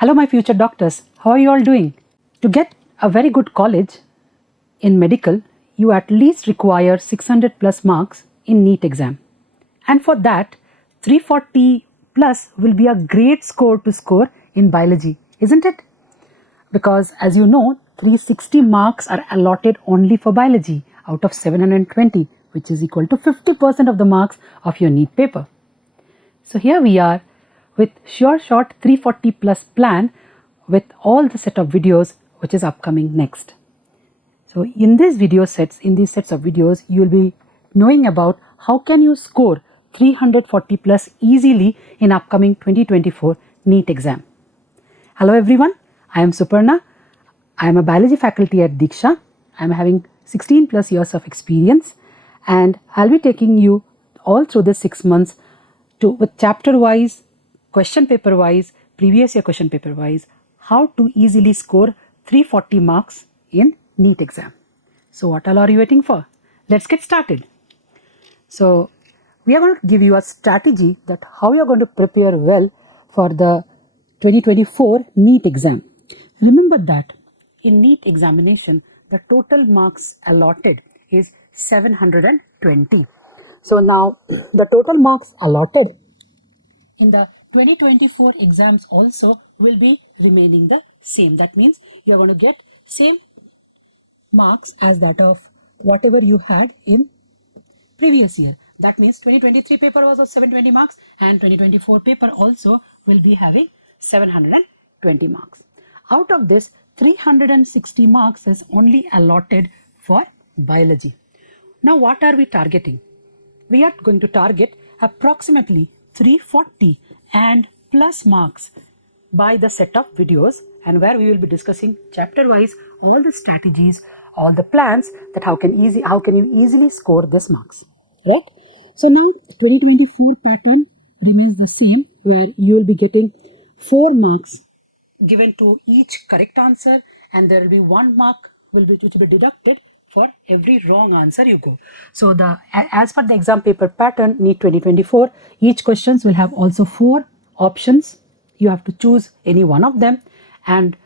Hello, my future doctors. How are you all doing? To get a very good college in medical, you at least require 600 plus marks in NEET exam. And for that, 340 plus will be a great score to score in biology, isn't it? Because as you know, 360 marks are allotted only for biology out of 720, which is equal to 50% of the marks of your NEET paper. So here we are with Sure Shot 340 plus plan with all the set of videos which is upcoming next. So in these sets of videos, you will be knowing about how can you score 340 plus easily in upcoming 2024 NEET exam. Hello everyone, I am Suparna. I am a biology faculty at Diksha. I am having 16 plus years of experience and I'll be taking you all through the 6 months with chapter wise, question paper wise, previous year question paper wise, how to easily score 340 marks in NEET exam. So what all are you waiting for? Let's get started. So we are going to give you a strategy that how you are going to prepare well for the 2024 NEET exam. Remember that in NEET examination, the total marks allotted is 720. So now the total marks allotted in the 2024 exams also will be remaining the same. That means you are going to get same marks as that of whatever you had in previous year. That means 2023 paper was of 720 marks and 2024 paper also will be having 720 marks. Out of this, 360 marks is only allotted for biology. Now what are we targeting? We are going to target approximately 340 and plus marks by the set of videos, and where we will be discussing chapter wise all the strategies, all the plans that how can you easily score this marks, right? So now 2024 pattern remains the same, where you will be getting 4 marks given to each correct answer, and there will be 1 mark which will be deducted for every wrong answer you go. So as per the exam paper pattern, NEET 2024, each questions will have also 4 options. You have to choose any one of them and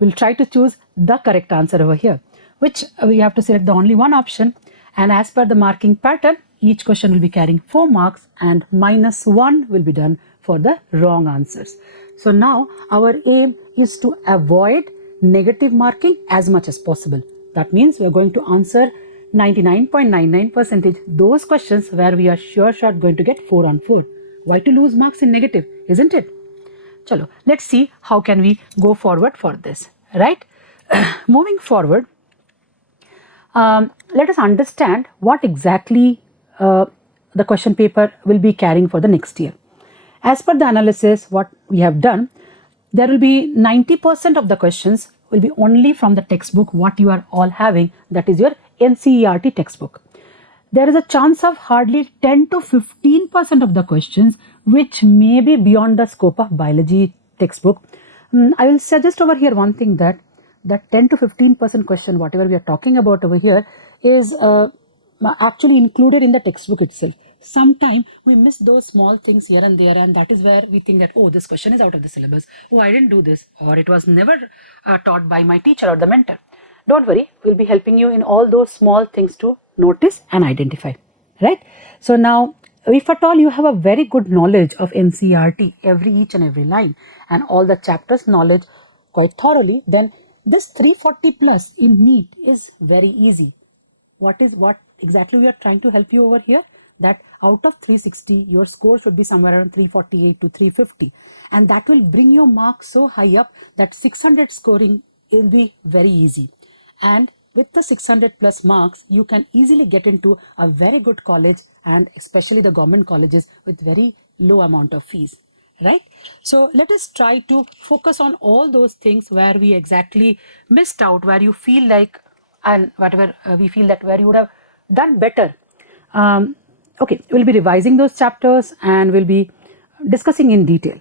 we'll try to choose the correct answer over here, which we have to select the only one option. And as per the marking pattern, each question will be carrying 4 marks and -1 will be done for the wrong answers. So now our aim is to avoid negative marking as much as possible. That means we are going to answer 99.99% those questions where we are sure shot going to get 4 on 4. Why to lose marks in negative, isn't it? Chalo, let's see how can we go forward for this, right? Moving forward, let us understand what exactly the question paper will be carrying for the next year. As per the analysis, what we have done, there will be 90% of the questions will be only from the textbook what you are all having, that is your NCERT textbook. There is a chance of hardly 10 to 15% of the questions which may be beyond the scope of biology textbook. I will suggest over here one thing, that 10 to 15% question whatever we are talking about over here is actually included in the textbook itself. Sometimes we miss those small things here and there, and that is where we think that, oh, this question is out of the syllabus, oh, I didn't do this, or it was never taught by my teacher or the mentor. Don't worry, we'll be helping you in all those small things to notice and identify, right? So now, if at all you have a very good knowledge of NCERT, each and every line and all the chapters knowledge quite thoroughly, then this 340 plus in NEET is very easy. What exactly we are trying to help you over here? That out of 360, your score should be somewhere around 348 to 350. And that will bring your marks so high up that 600 scoring will be very easy. And with the 600 plus marks, you can easily get into a very good college, and especially the government colleges with very low amount of fees, right? So let us try to focus on all those things where we exactly missed out, where you feel like, and whatever we feel that where you would have done better. Okay, we'll be revising those chapters and we'll be discussing in detail.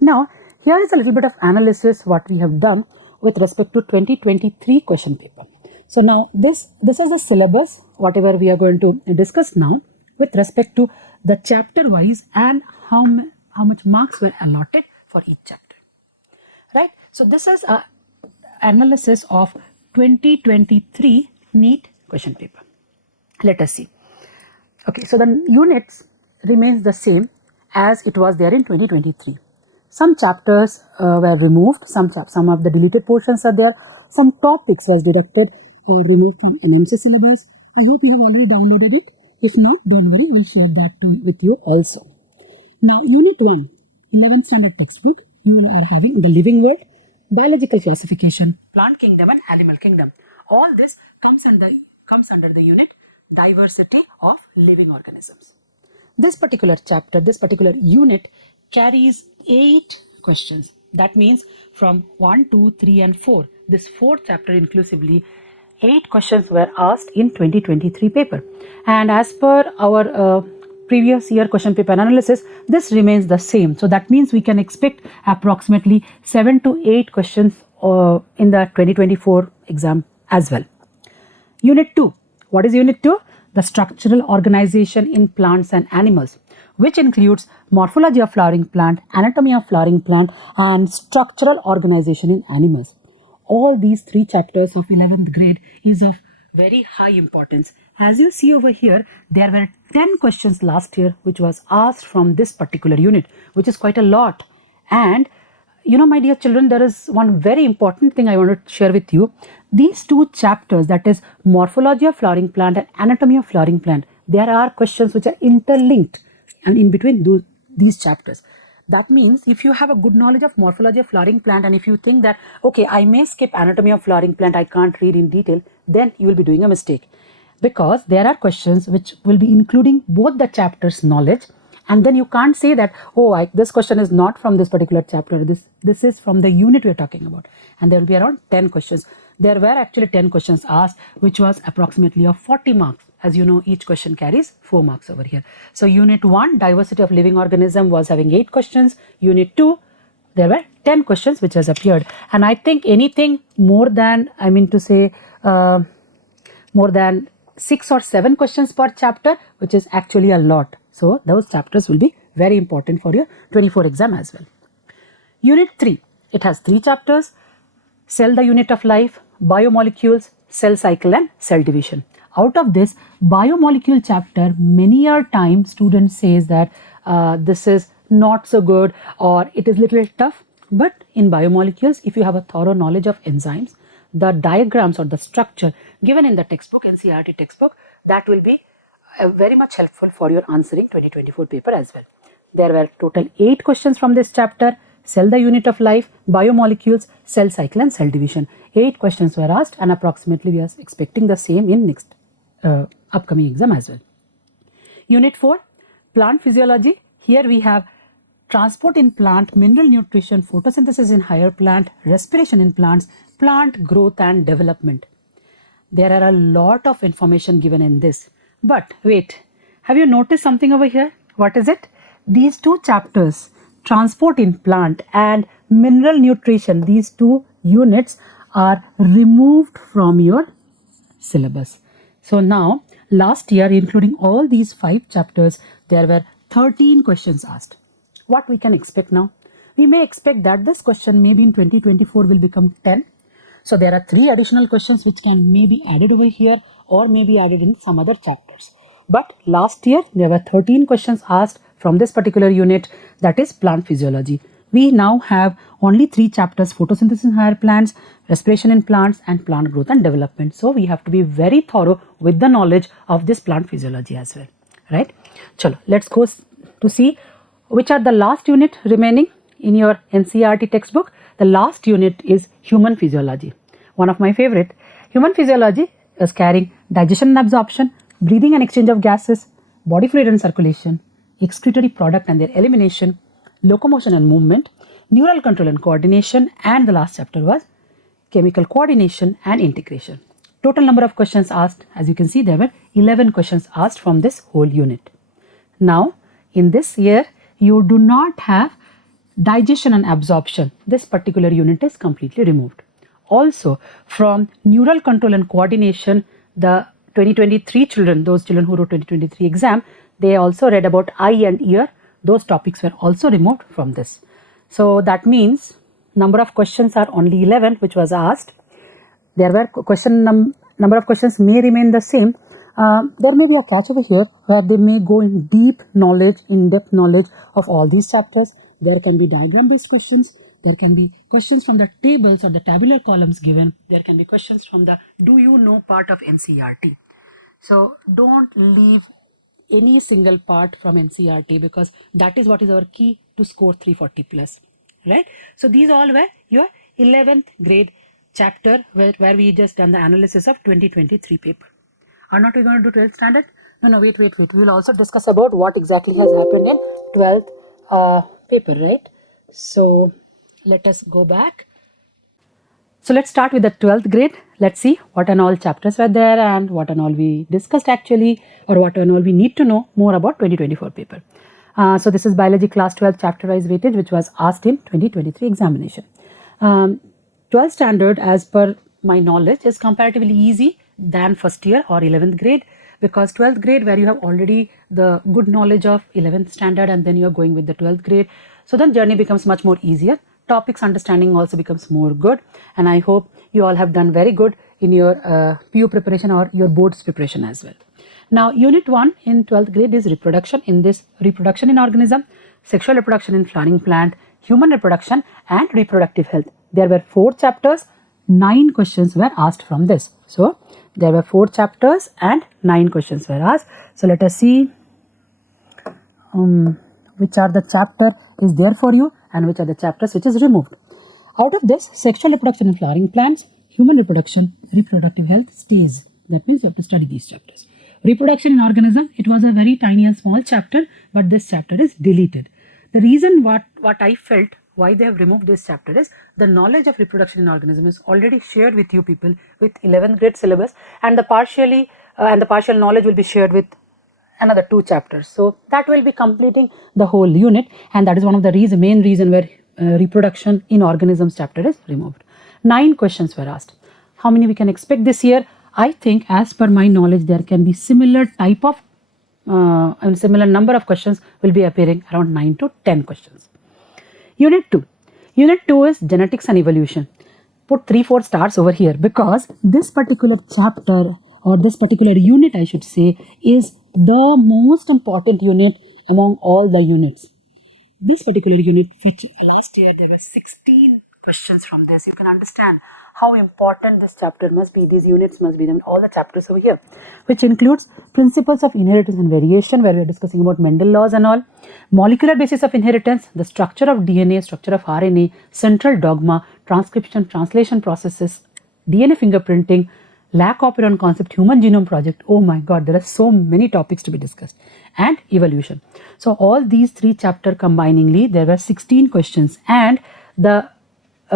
Now, here is a little bit of analysis what we have done with respect to 2023 question paper. So now this is the syllabus, whatever we are going to discuss now with respect to the chapter wise and how much marks were allotted for each chapter. right? So this is a analysis of 2023 NEET question paper. Let us see. Okay, so the units remains the same as it was there in 2023. Some chapters were removed, some of the deleted portions are there, some topics was deducted or removed from NMC syllabus. I hope you have already downloaded it. If not, don't worry, we'll share that with you also. Now, Unit 1, 11th standard textbook, you are having the living world, biological classification, plant kingdom and animal kingdom. All this comes under the unit diversity of living organisms. This particular chapter, this particular unit carries 8 questions. That means from 1, 2, 3 and 4. This 4th chapter inclusively 8 questions were asked in 2023 paper. And as per our previous year question paper analysis, this remains the same. So that means we can expect approximately 7 to 8 questions in the 2024 exam as well. Unit 2. What is Unit 2? The structural organization in plants and animals, which includes morphology of flowering plant, anatomy of flowering plant, and structural organization in animals. All these 3 chapters of 11th grade is of very high importance. As you see over here, there were 10 questions last year which was asked from this particular unit, which is quite a lot. And you know, my dear children, there is one very important thing I want to share with you. These 2 chapters, that is morphology of flowering plant and anatomy of flowering plant, there are questions which are interlinked and in between these chapters. That means if you have a good knowledge of morphology of flowering plant and if you think that, okay, I may skip anatomy of flowering plant, I can't read in detail, then you will be doing a mistake. Because there are questions which will be including both the chapters' knowledge, and then you can't say that, oh, this question is not from this particular chapter, this is from the unit we are talking about. And there will be around 10 questions. There were actually 10 questions asked, which was approximately of 40 marks. As you know, each question carries 4 marks over here. So Unit 1, diversity of living organism, was having 8 questions. Unit 2, there were 10 questions which has appeared. And I think anything more than, more than 6 or 7 questions per chapter, which is actually a lot. So those chapters will be very important for your 24 exam as well. Unit 3, it has 3 chapters: cell, the unit of life, biomolecules, cell cycle and cell division. Out of this biomolecule chapter, many a time students says that this is not so good or it is little tough. But in biomolecules, if you have a thorough knowledge of enzymes, the diagrams or the structure given in the textbook, NCERT textbook, that will be very much helpful for your answering 2024 paper as well. There were total 8 questions from this chapter: cell, the unit of life, biomolecules, cell cycle and cell division. 8 questions were asked, and approximately we are expecting the same in next upcoming exam as well. Unit 4, plant physiology. Here we have transport in plant, mineral nutrition, photosynthesis in higher plant, respiration in plants, plant growth and development. There are a lot of information given in this. But wait, have you noticed something over here? What is it? These 2 chapters, transport in plant and mineral nutrition, these 2 units are removed from your syllabus. So now, last year, including all these 5 chapters, there were 13 questions asked. What we can expect now? We may expect that this question maybe in 2024 will become 10. So there are 3 additional questions which can maybe added over here or maybe added in some other chapters. But last year there were 13 questions asked from this particular unit, that is plant physiology. We now have only 3 chapters: photosynthesis in higher plants, respiration in plants and plant growth and development. So we have to be very thorough with the knowledge of this plant physiology as well, right? Chalo, let's go to see which are the last unit remaining in your NCERT textbook. The last unit is human physiology. One of my favorite. Human physiology is carrying digestion and absorption, breathing and exchange of gases, body fluid and circulation, excretory product and their elimination, locomotion and movement, neural control and coordination, and the last chapter was chemical coordination and integration. Total number of questions asked, as you can see, there were 11 questions asked from this whole unit. Now, in this year, you do not have digestion and absorption. This particular unit is completely removed. Also, from neural control and coordination, the 2023 children, those children who wrote 2023 exam, they also read about eye and ear. Those topics were also removed from this. So that means number of questions are only 11 which was asked. There were number of questions may remain the same. There may be a catch over here where they may go in in-depth knowledge of all these chapters. There can be diagram-based questions. There can be questions from the tables or the tabular columns given. There can be questions from the do you know part of NCERT. So don't leave any single part from NCERT, because that is what is our key to score 340 plus, right? So these all were your 11th grade chapter where we just done the analysis of 2023 paper. Are not we going to do 12th standard? No, wait. We will also discuss about what exactly has happened in 12th paper, right? So let us go back. So let's start with the 12th grade. Let's see what and all chapters were there and what and all we discussed actually, or what and all we need to know more about 2024 paper. So this is biology class 12 chapter wise weightage which was asked in 2023 examination. 12th standard, as per my knowledge, is comparatively easy than first year or 11th grade, because 12th grade where you have already the good knowledge of 11th standard and then you are going with the 12th grade. So then journey becomes much more easier. Topics understanding also becomes more good, and I hope you all have done very good in your PU preparation or your boards preparation as well. Now unit 1 in 12th grade is reproduction. In this, reproduction in organism, sexual reproduction in flowering plant, human reproduction and reproductive health. There were 4 chapters, 9 questions were asked from this. So there were 4 chapters and 9 questions were asked. So let us see which are the chapter is there for you and which are the chapters which is removed. Out of this, sexual reproduction in flowering plants, human reproduction, reproductive health stays. That means you have to study these chapters. Reproduction in organism, it was a very tiny and small chapter, but this chapter is deleted. The reason what I felt why they have removed this chapter is the knowledge of reproduction in organism is already shared with you people with 11th grade syllabus, and the partial knowledge will be shared with another 2 chapters. So that will be completing the whole unit, and that is one of the main reason where reproduction in organisms chapter is removed. 9 questions were asked. How many we can expect this year? I think as per my knowledge there can be similar type of similar number of questions will be appearing, around 9 to 10 questions. Unit 2. Unit 2 is genetics and evolution. Put 3-4 stars over here, because this particular chapter or this particular unit I should say is the most important unit among all the units. This particular unit, which last year there were 16 questions from this. You can understand how important this chapter must be, these units must be, all the chapters over here, which includes principles of inheritance and variation, where we are discussing about Mendel laws and all, molecular basis of inheritance, the structure of DNA, structure of RNA, central dogma, transcription, translation processes, DNA fingerprinting, lac operon concept, human genome project. Oh my god, there are so many topics to be discussed, and evolution. So all these 3 chapters combiningly, there were 16 questions, and the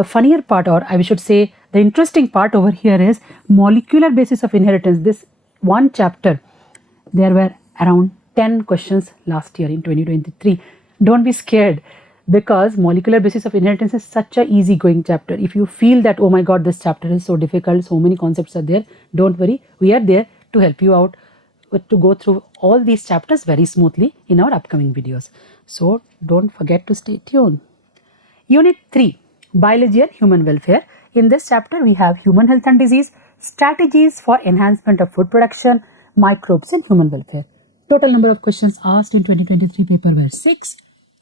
funnier part, or I should say the interesting part over here, is molecular basis of inheritance. This one chapter, there were around 10 questions last year in 2023. Don't be scared, because molecular basis of inheritance is such a easy going chapter. If you feel that, oh my god, this chapter is so difficult, so many concepts are there, don't worry, we are there to help you out to go through all these chapters very smoothly in our upcoming videos. So don't forget to stay tuned. Unit 3, biology and human welfare. In this chapter we have human health and disease, strategies for enhancement of food production, microbes and human welfare. Total number of questions asked in 2023 paper were 6.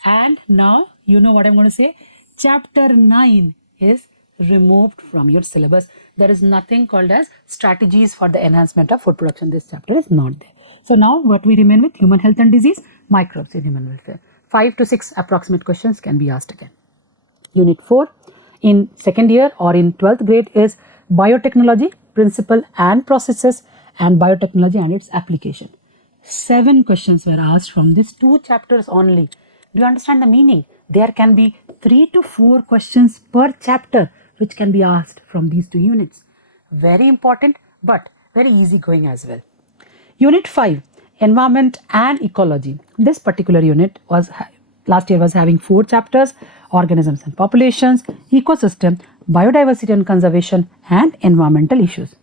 And now you know what I'm going to say. Chapter 9 is removed from your syllabus. There is nothing called as strategies for the enhancement of food production. This chapter is not there. So now what we remain with, human health and disease, microbes and human welfare. 5 to 6 approximate questions can be asked again. Unit 4 in second year or in 12th grade is biotechnology, principle and processes, and biotechnology and its application. 7 questions were asked from these 2 chapters only. Do you understand the meaning? There can be 3 to 4 questions per chapter which can be asked from these 2 units. Very important, but very easy going as well. Unit 5, environment and ecology. This particular unit was last year was having 4 chapters: organisms and populations, ecosystem, biodiversity and conservation, and environmental issues.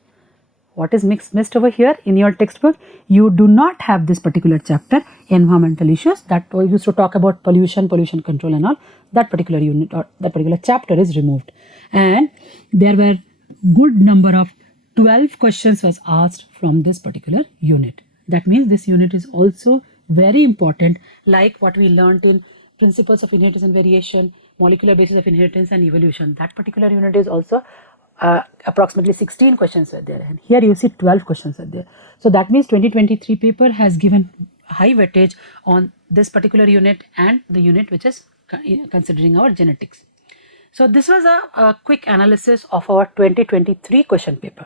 what is missed over here in your textbook? You do not have this particular chapter, environmental issues, that used to talk about pollution control and all. That particular unit or that particular chapter is removed. And there were good number of 12 questions was asked from this particular unit. That means this unit is also very important, like what we learnt in principles of inheritance and variation, molecular basis of inheritance and evolution. That particular unit is also approximately 16 questions were there, and here you see 12 questions are there. So that means 2023 paper has given high weightage on this particular unit and the unit which is considering our genetics. So this was a quick analysis of our 2023 question paper.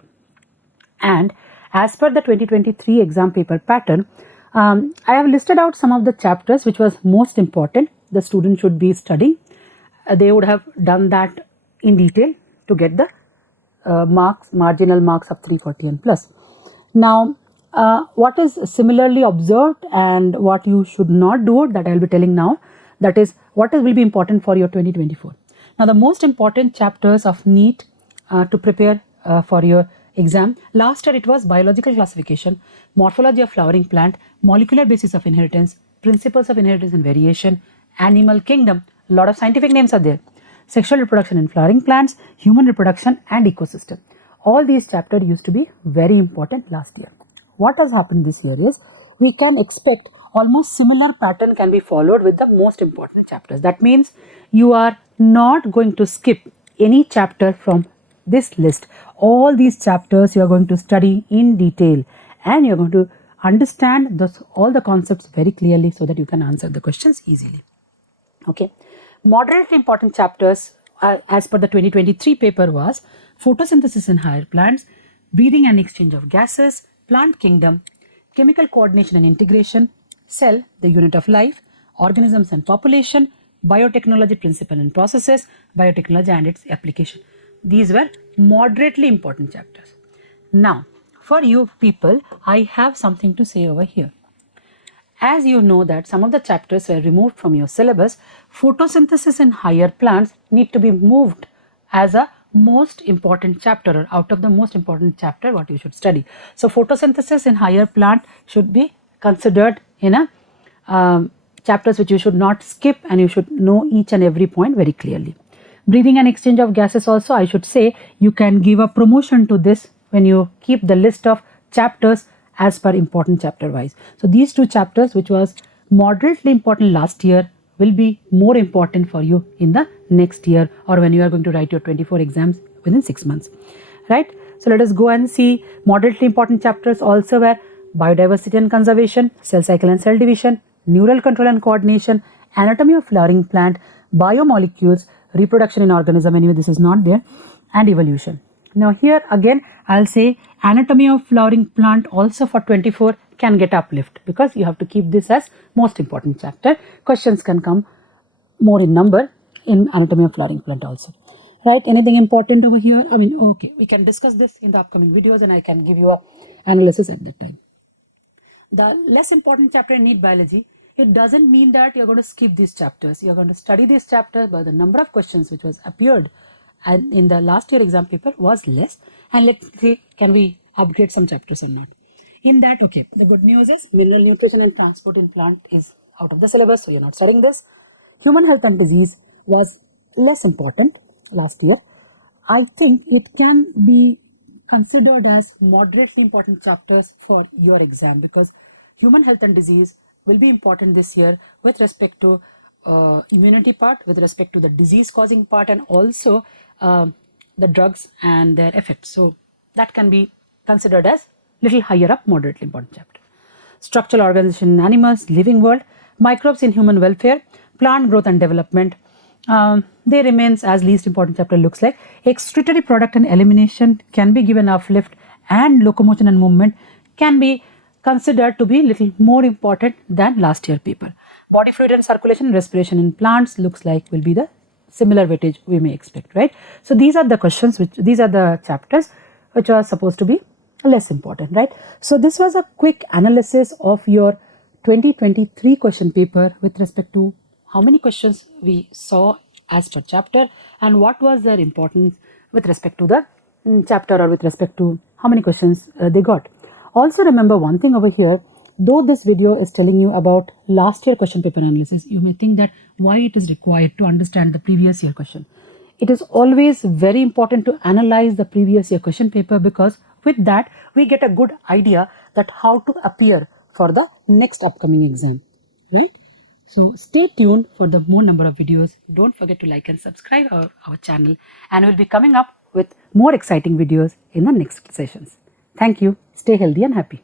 And as per the 2023 exam paper pattern, I have listed out some of the chapters which was most important the student should be studying. They would have done that in detail to get the marginal marks of 340 and plus. Now, what is similarly observed and what you should not do, that I will be telling now, that is what will be important for your 2024. Now, the most important chapters of NEET to prepare for your exam, last year it was biological classification, morphology of flowering plant, molecular basis of inheritance, principles of inheritance and variation, animal kingdom, a lot of scientific names are there, sexual reproduction in flowering plants, human reproduction and ecosystem. All these chapters used to be very important last year. What has happened this year is we can expect almost similar pattern can be followed with the most important chapters. That means you are not going to skip any chapter from this list. All these chapters you are going to study in detail and you are going to understand all the concepts very clearly so that you can answer the questions easily. Okay. Moderately important chapters as per the 2023 paper was photosynthesis in higher plants, breathing and exchange of gases, plant kingdom, chemical coordination and integration, cell, the unit of life, organisms and population, biotechnology principle and processes, biotechnology and its application. These were moderately important chapters. Now, for you people, I have something to say over here. As you know that some of the chapters were removed from your syllabus, photosynthesis in higher plants need to be moved as a most important chapter, or out of the most important chapter what you should study. So photosynthesis in higher plant should be considered in a chapters which you should not skip, and you should know each and every point very clearly. Breathing and exchange of gases also, I should say, you can give a promotion to this when you keep the list of chapters as per important chapter wise. So these two chapters which was moderately important last year will be more important for you in the next year, or when you are going to write your 24 exams within 6 months, right? So let us go and see moderately important chapters also were biodiversity and conservation, cell cycle and cell division, neural control and coordination, anatomy of flowering plant, biomolecules, reproduction in organism, anyway this is not there, and evolution. Now here again I'll say anatomy of flowering plant also for 24 can get uplift, because you have to keep this as most important chapter. Questions can come more in number in anatomy of flowering plant also, right? Anything important over here? I mean, okay, we can discuss this in the upcoming videos and I can give you a analysis at that time. The less important chapter in NEET biology, it doesn't mean that you're going to skip these chapters. You're going to study these chapters, but the number of questions which was appeared and in the last year exam paper was less, and let's see can we upgrade some chapters or not. In that, okay, the good news is mineral nutrition and transport in plant is out of the syllabus, so you're not studying this. Human health and disease was less important last year. I think it can be considered as moderately important chapters for your exam, because human health and disease will be important this year with respect to immunity part, with respect to the disease causing part, and also the drugs and their effects. So that can be considered as little higher up, moderately important chapter. Structural organization in animals, living world, microbes in human welfare, plant growth and development. They remains as least important chapter looks like. Excretory product and elimination can be given uplift, and locomotion and movement can be considered to be little more important than last year paper. Body fluid and circulation and respiration in plants looks like will be the similar weightage we may expect, right? So these are the questions these are the chapters which are supposed to be less important, right? So this was a quick analysis of your 2023 question paper with respect to how many questions we saw as per chapter and what was their importance with respect to the chapter or with respect to how many questions they got. Also remember one thing over here, though this video is telling you about last year question paper analysis, you may think that why it is required to understand the previous year question. It is always very important to analyze the previous year question paper, because with that we get a good idea that how to appear for the next upcoming exam, right? So stay tuned for the more number of videos. Don't forget to like and subscribe our channel, and we'll be coming up with more exciting videos in the next sessions. Thank you. Stay healthy and happy.